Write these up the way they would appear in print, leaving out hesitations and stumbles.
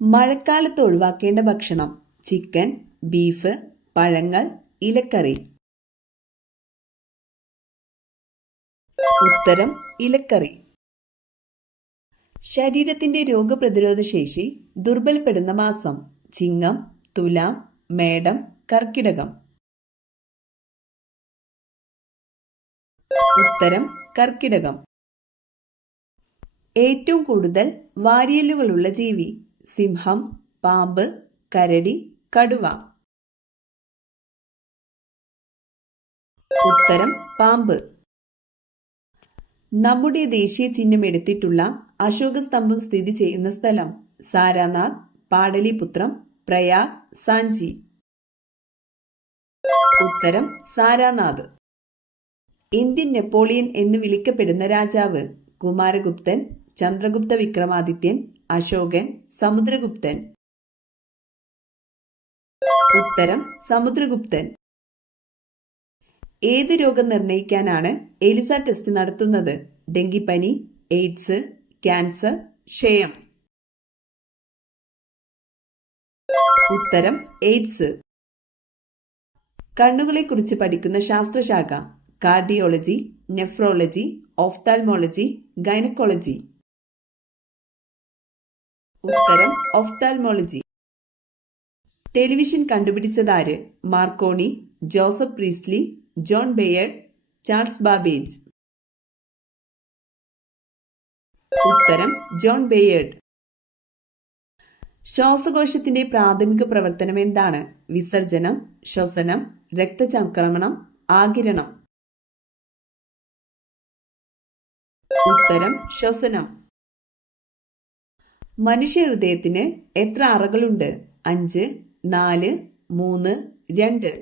മഴക്കാലത്ത് ഒഴിവാക്കേണ്ട ഭക്ഷണം: ചിക്കൻ, ബീഫ്, പഴങ്ങൾ, ഇലക്കറി. ഉത്തരം ഇലക്കറി. ശരീരത്തിന്റെ രോഗപ്രതിരോധ ശേഷി ദുർബലപ്പെടുന്ന മാസം: ചിങ്ങം, തുലാം, മേടം, കർക്കിടകം. ഉത്തരം കർക്കിടകം. ഏറ്റവും കൂടുതൽ വാരിയെല്ലുകളുള്ള ജീവി: സിംഹം, പാമ്പ്, കരടി, കടുവ. ഉത്തരം പാമ്പ്. നമ്മുടെ ദേശീയ ചിഹ്നം എടുത്തിട്ടുള്ള അശോകസ്തംഭം സ്ഥിതി ചെയ്യുന്ന സ്ഥലം: സാരാനാഥ്, പാടലിപുത്രം, പ്രയാഗ്, സാഞ്ചി. ഉത്തരം സാരാനാഥ്. ഇന്ത്യൻ നെപ്പോളിയൻ എന്ന് വിളിക്കപ്പെടുന്ന രാജാവ്: കുമാരഗുപ്തൻ, ചന്ദ്രഗുപ്ത വിക്രമാദിത്യൻ, അശോകൻ, സമുദ്രഗുപ്തൻ. ഉത്തരം സമുദ്രഗുപ്തൻ. ഏത് രോഗം നിർണയിക്കാനാണ് എലിസ ടെസ്റ്റ് നടത്തുന്നത്? ഡെങ്കിപ്പനി, എയ്ഡ്സ്, ക്യാൻസർ, ക്ഷയം. ഉത്തരം എയ്ഡ്സ്. കണ്ണുകളെക്കുറിച്ച് പഠിക്കുന്ന ശാസ്ത്രശാഖ: കാർഡിയോളജി, നെഫ്രോളജി, ഓഫ്താൽമോളജി, ഗൈനക്കോളജി. ഉത്തരം ഓഫ്താൽമോളജി. ടെലിവിഷൻ കണ്ടുപിടിച്ചതാര്? Marconi, Joseph Priestley, John Baird, Charles Babbage. ഉത്തരം ജോൺ ബെയർഡ്. ശ്വാസകോശത്തിന്റെ പ്രാഥമിക പ്രവർത്തനം എന്താണ്? വിസർജനം, ശ്വസനം, രക്തചംക്രമണം, ആഗിരണം. ഉത്തരം ശ്വസനം. മനുഷ്യ ഹൃദയത്തിന് എത്ര അറകളുണ്ട്? 5, 4, 3, 2.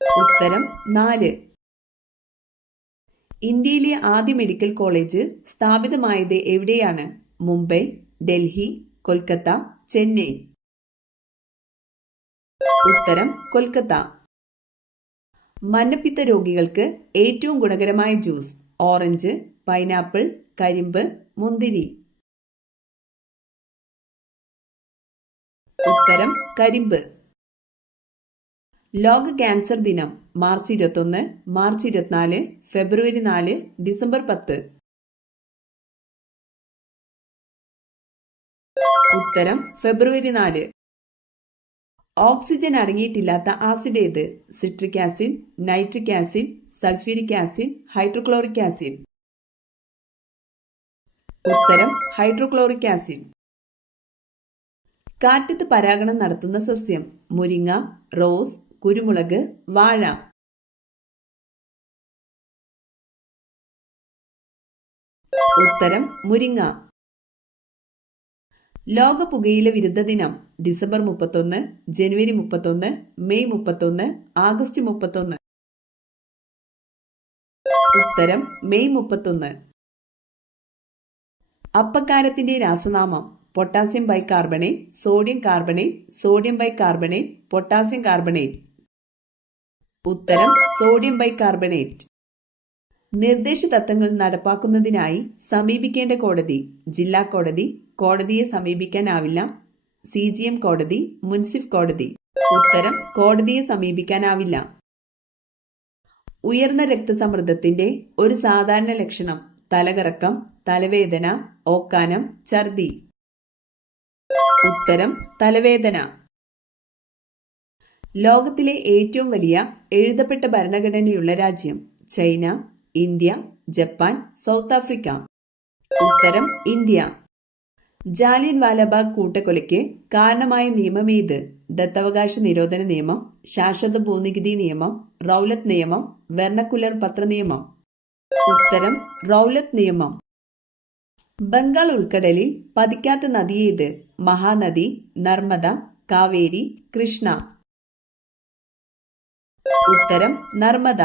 ഉത്തരം 4. ഇന്ത്യയിലെ ആദ്യ മെഡിക്കൽ കോളേജ് സ്ഥാപിതമായത് എവിടെയാണ്? മുംബൈ, ഡൽഹി, കൊൽക്കത്ത, ചെന്നൈ. ഉത്തരം കൊൽക്കത്ത. മഞ്ഞപ്പിത്ത രോഗികൾക്ക് ഏറ്റവും ഗുണകരമായ ജ്യൂസ്: ഓറഞ്ച്, പൈനാപ്പിൾ, കരിമ്പ്, മുന്തിരി. ഉത്തരം കരിമ്പ്. ലോക ക്യാൻസർ ദിനം: മാർച്ച് 21, മാർച്ച് 24, ഫെബ്രുവരി 4, ഡിസംബർ 10. ഉത്തരം ഫെബ്രുവരി 4. ഓക്സിജൻ അടങ്ങിയിട്ടില്ലാത്ത ആസിഡ് ഏത്? Citric acid, nitric acid, sulphuric acid, hydrochloric acid. ഉത്തരം ഹൈഡ്രോക്ലോറിക് ആസിഡ്. കാറ്റത്ത് പരാഗണം നടത്തുന്ന സസ്യം: മുരിങ്ങ, റോസ്, കുരുമുളക്, വാഴ. ഉത്തരം മുരിങ്ങ. ലോക പുകയില വിരുദ്ധ ദിനം: ഡിസംബർ 31, ജനുവരി 31, മെയ് 31, ആഗസ്റ്റ് 31. ഉത്തരം മെയ് 31. അപ്പക്കാരത്തിന്റെ രാസനാമം: potassium bicarbonate, sodium carbonate, sodium bicarbonate, potassium carbonate. ഉത്തരം സോഡിയം ബൈകാർബണേറ്റ്. നിർദ്ദേശ തത്വങ്ങൾ നടപ്പാക്കുന്നതിനായി സമീപിക്കേണ്ട കോടതി: ജില്ലാ കോടതി, കോടതിയെ സമീപിക്കാനാവില്ല, CGM കോടതി, മുൻസിഫ് കോടതി. ഉത്തരം കോടതിയെ സമീപിക്കാനാവില്ല. ഉയർന്ന രക്തസമ്മർദ്ദത്തിന്റെ ഒരു സാധാരണ ലക്ഷണം: തലകറക്കം, തലവേദന, ഓക്കാനം, ഛർദി. ഉത്തരം തലവേദന. ലോകത്തിലെ ഏറ്റവും വലിയ എഴുതപ്പെട്ട ഭരണഘടനയുള്ള രാജ്യം: China, India, Japan, south Africa. ഉത്തരം ഇന്ത്യ. ജാലിയൻ വാലാബാഗ് കൂട്ടക്കൊലയ്ക്ക് കാരണമായ നിയമം ഏത്? ദത്തവകാശ നിരോധന നിയമം, ശാശ്വത ഭൂനികുതി നിയമം, റൗലത്ത് നിയമം, വെർണക്കുലർ പത്ര നിയമം. ഉത്തരം റൗലത്ത് നിയമം. ബംഗാൾ ഉൾക്കടലിൽ പതിക്കാത്ത നദി ഏത്? മഹാനദി, നർമ്മദ, കാവേരി, കൃഷ്ണ. ഉത്തരം നർമ്മദ.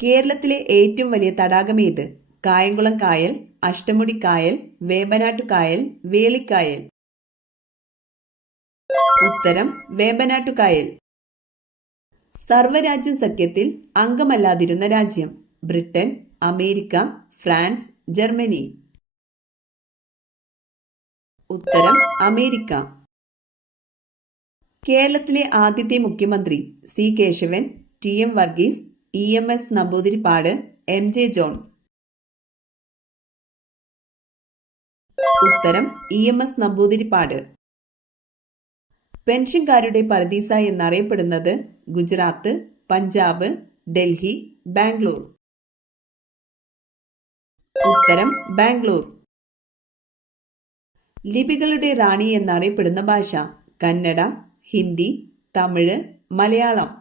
കേരളത്തിലെ ഏറ്റവും വലിയ തടാകം ഏത്? കായംകുളം കായൽ, അഷ്ടമുടി കായൽ, വേമ്പനാട്ടു കായൽ, വേളിക്കായൽ. ഉത്തരം വേമ്പനാട്ടു കായൽ. സർവ്വരാജ്യം സഖ്യത്തിൽ അംഗമല്ലാതിരുന്ന രാജ്യം: ബ്രിട്ടൻ, അമേരിക്ക, ഫ്രാൻസ്, ജർമ്മനി. ഉത്തരം അമേരിക്ക. കേരളത്തിലെ ആദ്യത്തെ മുഖ്യമന്ത്രി C Keshavan, T M Varghese, E M S Namboodiripad, M J John. ഉത്തരം ഇ എം എസ് നമ്പൂതിരിപ്പാട്. പെൻഷൻകാരുടെ പറുദീസ എന്നറിയപ്പെടുന്നത് ഗുജറാത്ത്, പഞ്ചാബ്, ഡൽഹി, ബാംഗ്ലൂർ. ഉത്തരം ബാംഗ്ലൂർ. ലിപികളുടെ റാണി എന്നറിയപ്പെടുന്ന ഭാഷ കന്നഡ, ഹിന്ദി, തമിഴ്, മലയാളം.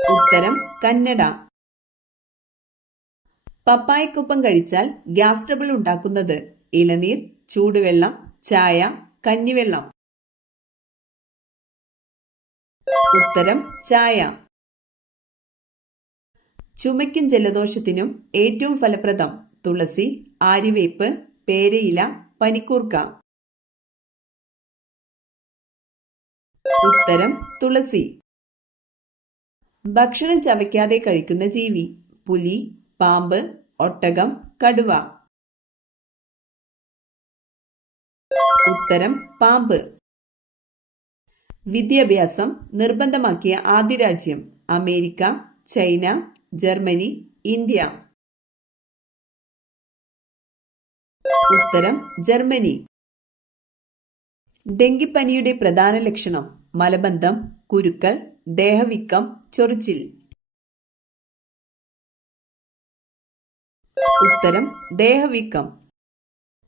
ഉത്തരം കന്നഡ. പപ്പായക്കൊപ്പം കഴിച്ചാൽ ഗ്യാസ് ട്രബിൾ ഉണ്ടാക്കുന്നത് ഇളനീർ, ചൂടുവെള്ളം, ചായ, കഞ്ഞിവെള്ളം. ഉത്തരം ചായ. ചുമയ്ക്കും ജലദോഷത്തിനും ഏറ്റവും ഫലപ്രദം തുളസി, ആര്യവേപ്പ്, പേരയില, പനിക്കൂർക്ക. ഉത്തരം തുളസി. ഭക്ഷണം ചവയ്ക്കാതെ കഴിക്കുന്ന ജീവി പുലി, പാമ്പ്, ഒട്ടകം, കടുവ. ഉത്തരം പാമ്പ്. വിദ്യാഭ്യാസം നിർബന്ധമാക്കിയ ആദ്യ രാജ്യം അമേരിക്ക, ചൈന, ജർമ്മനി, ഇന്ത്യ. ഉത്തരം ജർമ്മനി. ഡെങ്കിപ്പനിയുടെ പ്രധാന ലക്ഷണം മലബന്ധം, കുരുക്കൾ, ദേഹവീക്കം, ചൊറിച്ചിൽ. ഉത്തരം ദേഹവീക്കം.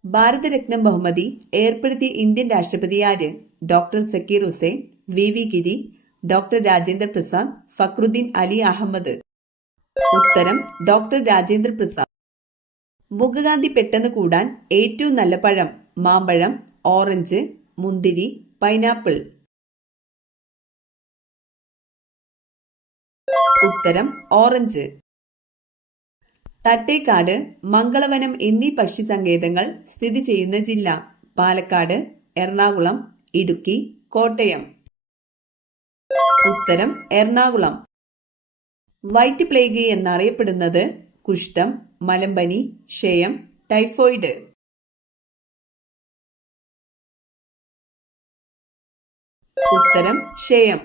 ഭാരതരത്ന ബഹുമതി ഏർപ്പെടുത്തിയ ഇന്ത്യൻ രാഷ്ട്രപതി ആര്? Doctor Zakir Hussain, V V Giri, doctor Rajendra Prasad, Fakhruddin Ali Ahmed. ഉത്തരം ഡോക്ടർ രാജേന്ദ്ര പ്രസാദ്. മുഖകാന്തി പെട്ടെന്ന് കൂടാൻ ഏറ്റവും നല്ല പഴം മാമ്പഴം, ഓറഞ്ച്, മുന്തിരി, പൈനാപ്പിൾ. ഉത്തരം ഓറഞ്ച്. തട്ടേക്കാട്, മംഗളവനം എന്നീ പക്ഷി സങ്കേതങ്ങൾ സ്ഥിതി ചെയ്യുന്ന ജില്ല പാലക്കാട്, എറണാകുളം, ഇടുക്കി, കോട്ടയം. ഉത്തരം എറണാകുളം. വൈറ്റ് പ്ലേഗ് എന്നറിയപ്പെടുന്നത് കുഷ്ഠം, മലമ്പനി, ക്ഷയം, ടൈഫോയിഡ്. ഉത്തരം ക്ഷയം.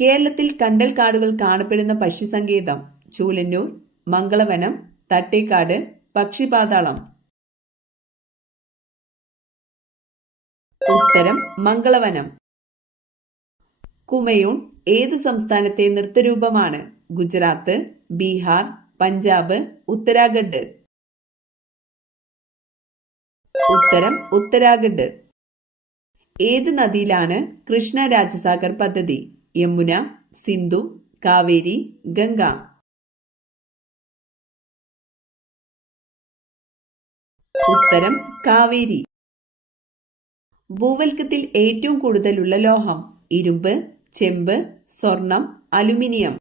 കേരളത്തിൽ കണ്ടൽ കാടുകൾ കാണപ്പെടുന്ന പക്ഷി സങ്കേതം ചൂലന്നൂർ, മംഗളവനം, തട്ടേക്കാട്, പക്ഷിപാതാളം. ഉത്തരം മംഗളവനം. കുമയൂൺ ഏത് സംസ്ഥാനത്തെ നൃത്തരൂപമാണ്? ഗുജറാത്ത്, ബീഹാർ, പഞ്ചാബ്, ഉത്തരാഖണ്ഡ്. ഉത്തരം ഉത്തരാഖണ്ഡ്. ഏത് നദിയിലാണ് കൃഷ്ണ രാജസാഗർ പദ്ധതി? യമുന, സിന്ധു, കാവേരി, ഗംഗ. ഉത്തരം കാവേരി. ഭൂവൽക്കത്തിൽ ഏറ്റവും കൂടുതലുള്ള ലോഹം ഇരുമ്പ്, ചെമ്പ്, സ്വർണം, അലുമിനിയം.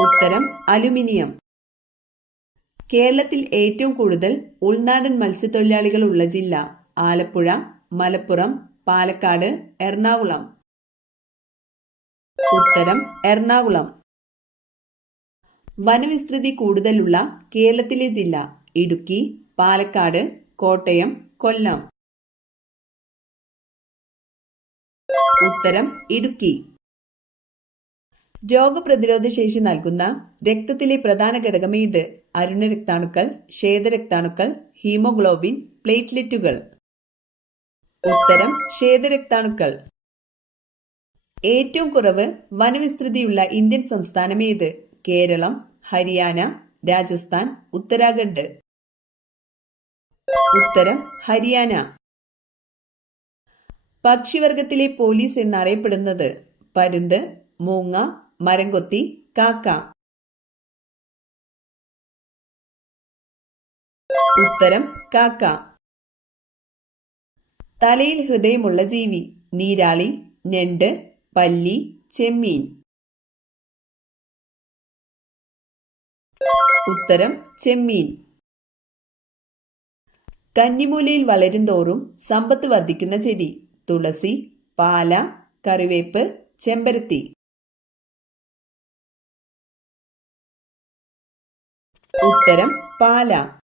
ഉത്തരം അലുമിനിയം. കേരളത്തിൽ ഏറ്റവും കൂടുതൽ ഉൾനാടൻ മത്സ്യത്തൊഴിലാളികൾ ഉള്ള ജില്ല ആലപ്പുഴ, മലപ്പുറം, പാലക്കാട്, എറണാകുളം. ഉത്തരം എറണാകുളം. വനവിസ്തൃതി കൂടുതലുള്ള കേരളത്തിലെ ജില്ല ഇടുക്കി, പാലക്കാട്, കോട്ടയം, കൊല്ലം. ഉത്തരം ഇടുക്കി. രോഗപ്രതിരോധ ശേഷി നൽകുന്ന രക്തത്തിലെ പ്രധാന ഘടകം ഏത്? അരുണരക്താണുക്കൾ, ശ്വേതരക്താണുക്കൾ, ഹീമോഗ്ലോബിൻ, പ്ലേറ്റ്ലെറ്റുകൾ. ഉത്തരം ശ്വേതരക്താണുക്കൾ. ഏറ്റവും കുറവ് വനവിസ്തൃതിയുള്ള ഇന്ത്യൻ സംസ്ഥാനം ഏത്? കേരളം, ഹരിയാന, രാജസ്ഥാൻ, ഉത്തരാഖണ്ഡ്. ഉത്തരം ഹരിയാന. പക്ഷിവർഗത്തിലെ പോലീസ് എന്നറിയപ്പെടുന്നത് പരുന്ത്, മൂങ്ങ, മരംകൊത്തി, കാക്ക. ഉത്തരം കാക്ക. തലയിൽ ഹൃദയമുള്ള ജീവി നീരാളി, ഞണ്ട്, പല്ലി, ചെമ്മീൻ. ഉത്തരം ചെമ്മീൻ. കന്നിമൂലയിൽ വളരും തോറും സമ്പത്ത് വർദ്ധിക്കുന്ന ചെടി തുളസി, പാല, കറിവേപ്പ്, ചെമ്പരത്തി. ഉത്തരം പാല.